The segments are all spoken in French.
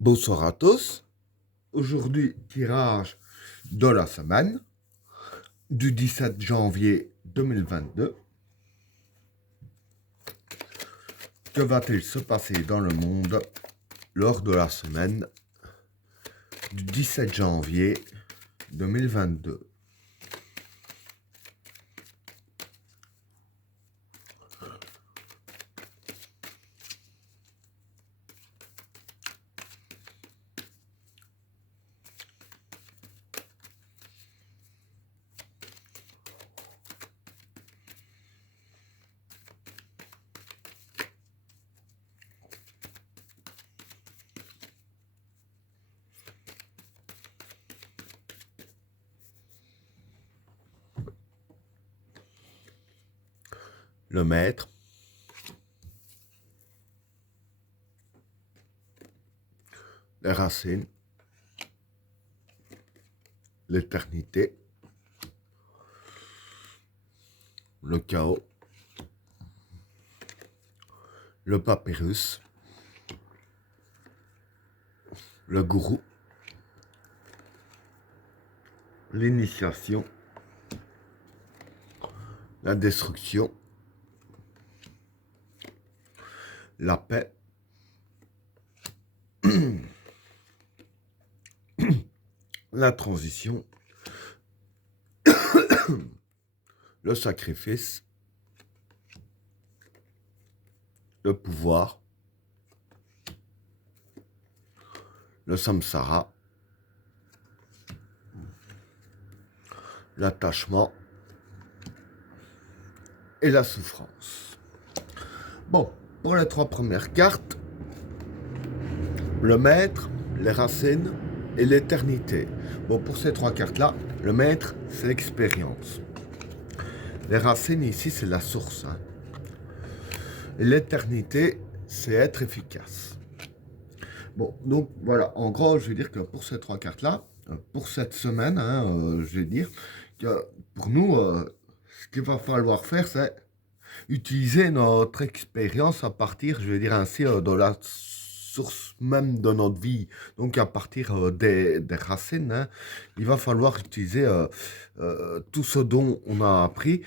Bonsoir à tous. Aujourd'hui, tirage de la semaine du 17 janvier 2022. Que va-t-il se passer dans le monde lors de la semaine du 17 janvier 2022? Le maître, les racines, l'éternité, le chaos, le papyrus, le gourou, l'initiation, la destruction, la paix, la transition, le sacrifice, le pouvoir, le samsara, l'attachement et la souffrance. Bon, pour les trois premières cartes, le maître, les racines et l'éternité. Bon, pour ces trois cartes-là, le maître, c'est l'expérience. Les racines, ici, c'est la source. Et l'éternité, c'est être efficace. Bon, donc voilà, en gros, je veux dire que pour ces trois cartes-là, pour cette semaine, je vais dire que pour nous, ce qu'il va falloir faire, c'est utiliser notre expérience à partir, je vais dire ainsi, de la source même de notre vie. Donc à partir des racines, il va falloir utiliser tout ce dont on a appris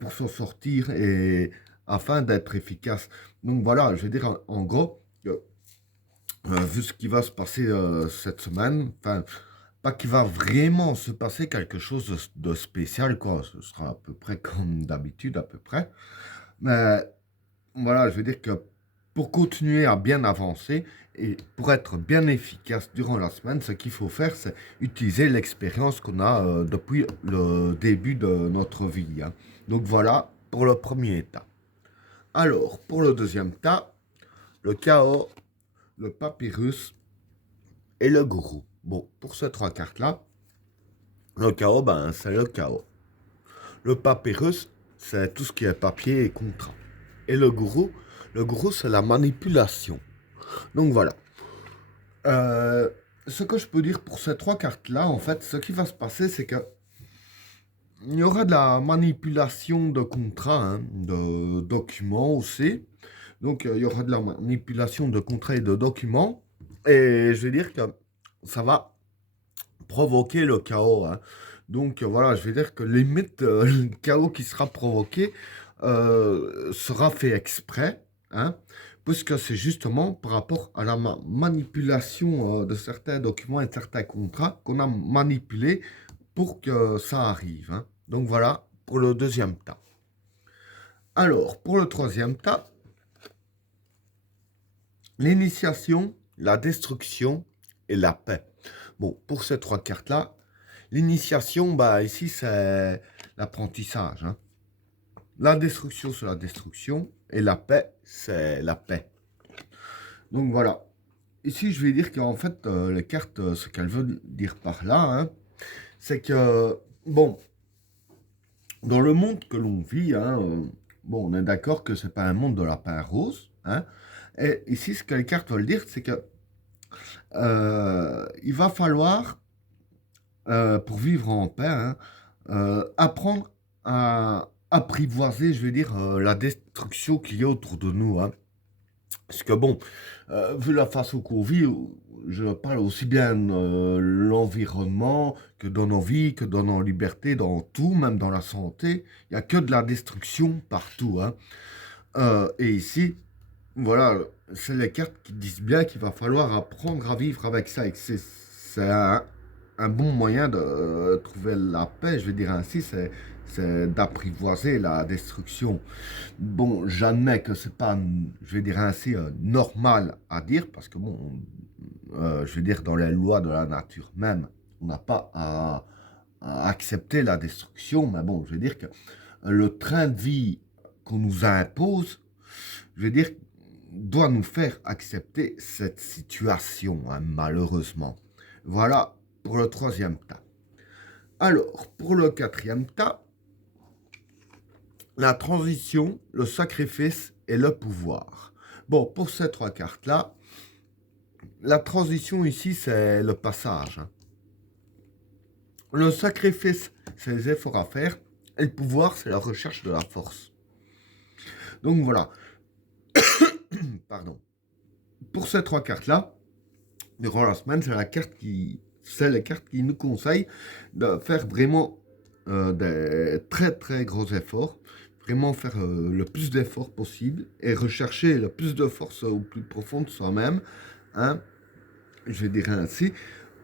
pour s'en sortir et afin d'être efficace. Donc voilà, je vais dire en gros, vu ce qui va se passer cette semaine, enfin, pas qu'il va vraiment se passer quelque chose de spécial, quoi. Ce sera à peu près comme d'habitude, à peu près. Mais voilà, je veux dire que pour continuer à bien avancer et pour être bien efficace durant la semaine, ce qu'il faut faire, c'est utiliser l'expérience qu'on a depuis le début de notre vie. Donc voilà pour le premier tas. Alors, pour le deuxième tas, le chaos, le papyrus et le gourou. Bon, pour ces trois cartes-là, le chaos, ben, c'est le chaos. Le papyrus, c'est tout ce qui est papier et contrat. Et le gourou, c'est la manipulation. Donc voilà. Ce que je peux dire pour ces trois cartes-là, en fait, ce qui va se passer, c'est que il y aura de la manipulation de contrats, de documents aussi. Donc, il y aura de la manipulation de contrats et de documents. Et je vais dire que ça va provoquer le chaos. Donc, voilà, je vais dire que limite, le chaos qui sera provoqué sera fait exprès, puisque c'est justement par rapport à la manipulation de certains documents et de certains contrats qu'on a manipulé pour que ça arrive. Donc voilà pour le deuxième tas. Alors, pour le troisième tas, l'initiation, la destruction et la paix. Bon, pour ces trois cartes-là, l'initiation, bah ici, c'est l'apprentissage. La destruction, c'est la destruction. Et la paix, c'est la paix. Donc voilà. Ici, je vais dire qu'en fait, les cartes, ce qu'elles veulent dire par là, c'est que, bon, dans le monde que l'on vit, bon, on est d'accord que c'est pas un monde de lapin rose. Et ici, ce que les cartes veulent dire, c'est que il va falloir, pour vivre en paix, apprendre à apprivoiser, je veux dire, la destruction qu'il y a autour de nous. Parce que bon, vu la façon qu'on vit, je parle aussi bien de l'environnement que dans nos vies, que dans nos libertés, dans tout, même dans la santé. Il n'y a que de la destruction partout, hein. Et ici, voilà, c'est les cartes qui disent bien qu'il va falloir apprendre à vivre avec ça. Et que c'est un bon moyen de trouver la paix, je vais dire ainsi, c'est d'apprivoiser la destruction. Bon, j'admets que c'est pas, je vais dire ainsi, normal à dire, parce que bon, je veux dire, dans les lois de la nature même, on n'a pas à accepter la destruction, mais bon, je veux dire que le train de vie qu'on nous impose, je veux dire, doit nous faire accepter cette situation, hein, malheureusement. Voilà pour le troisième tas. Alors, pour le quatrième tas, la transition, le sacrifice et le pouvoir. Bon, pour ces trois cartes-là, la transition ici, c'est le passage, hein. Le sacrifice, c'est les efforts à faire. Et le pouvoir, c'est la recherche de la force. Donc voilà. Pardon. Pour ces trois cartes-là, durant la semaine, c'est les cartes qui nous conseillent de faire vraiment des très très gros efforts, vraiment faire le plus d'efforts possible et rechercher le plus de force au plus profond de soi-même, hein, je dirais ainsi,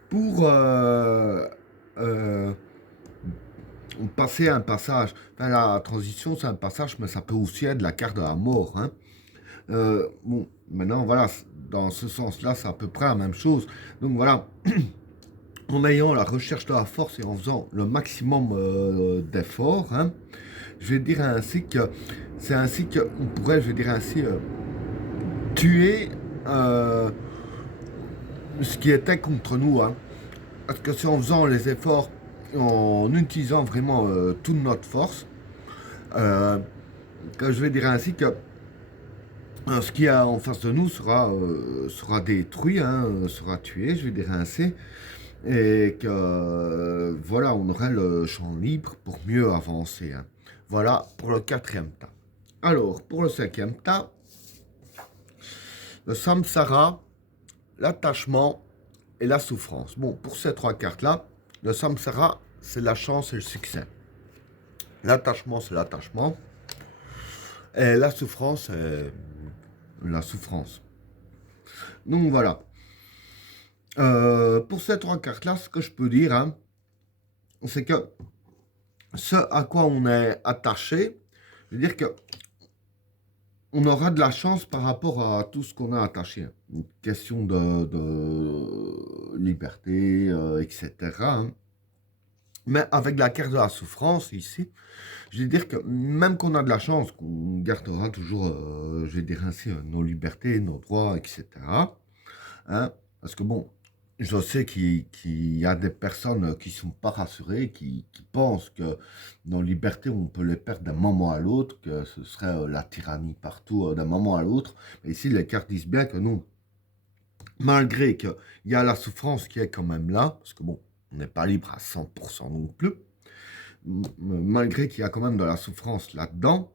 pour euh, passer un passage. Enfin, la transition, c'est un passage, mais ça peut aussi être la carte de la mort, hein. Bon, maintenant, voilà, dans ce sens-là, c'est à peu près la même chose. Donc voilà, en ayant la recherche de la force et en faisant le maximum d'efforts, hein, je vais dire ainsi que c'est ainsi qu'on pourrait, je vais dire ainsi, tuer ce qui était contre nous, hein. Parce que c'est en faisant les efforts, en utilisant vraiment toute notre force, euh, que je vais dire ainsi que ce qui est en face de nous sera détruit, hein, sera tué, je vais dire ainsi, et que voilà, on aurait le champ libre pour mieux avancer, hein. Voilà pour le quatrième tas. Alors, pour le cinquième tas, le samsara, l'attachement et la souffrance. Bon, pour ces trois cartes-là, le samsara, c'est la chance et le succès. L'attachement, c'est l'attachement. Et la souffrance, c'est la souffrance. Donc voilà. Pour ces trois cartes-là, ce que je peux dire, hein, c'est que ce à quoi on est attaché, je veux dire que on aura de la chance par rapport à tout ce qu'on a attaché. Une question de liberté, etc., hein. Mais avec la carte de la souffrance ici, je veux dire que même qu'on a de la chance, qu'on gardera toujours, je vais dire ainsi, nos libertés, nos droits, etc., hein, parce que bon, je sais qu'il y a des personnes qui ne sont pas rassurées, qui pensent que nos libertés, on peut les perdre d'un moment à l'autre, que ce serait la tyrannie partout d'un moment à l'autre. Mais ici, les cartes disent bien que non. Malgré qu'il y a la souffrance qui est quand même là, parce que bon, on n'est pas libre à 100% non plus, malgré qu'il y a quand même de la souffrance là-dedans,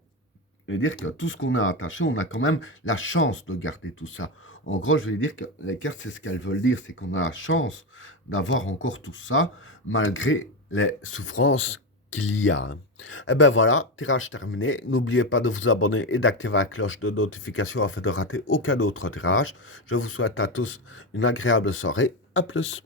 je veux dire que tout ce qu'on a attaché, on a quand même la chance de garder tout ça. En gros, je vais dire que les cartes, c'est ce qu'elles veulent dire, c'est qu'on a la chance d'avoir encore tout ça, malgré les souffrances qu'il y a, hein. Et ben voilà, tirage terminé. N'oubliez pas de vous abonner et d'activer la cloche de notification afin de rater aucun autre tirage. Je vous souhaite à tous une agréable soirée. À plus.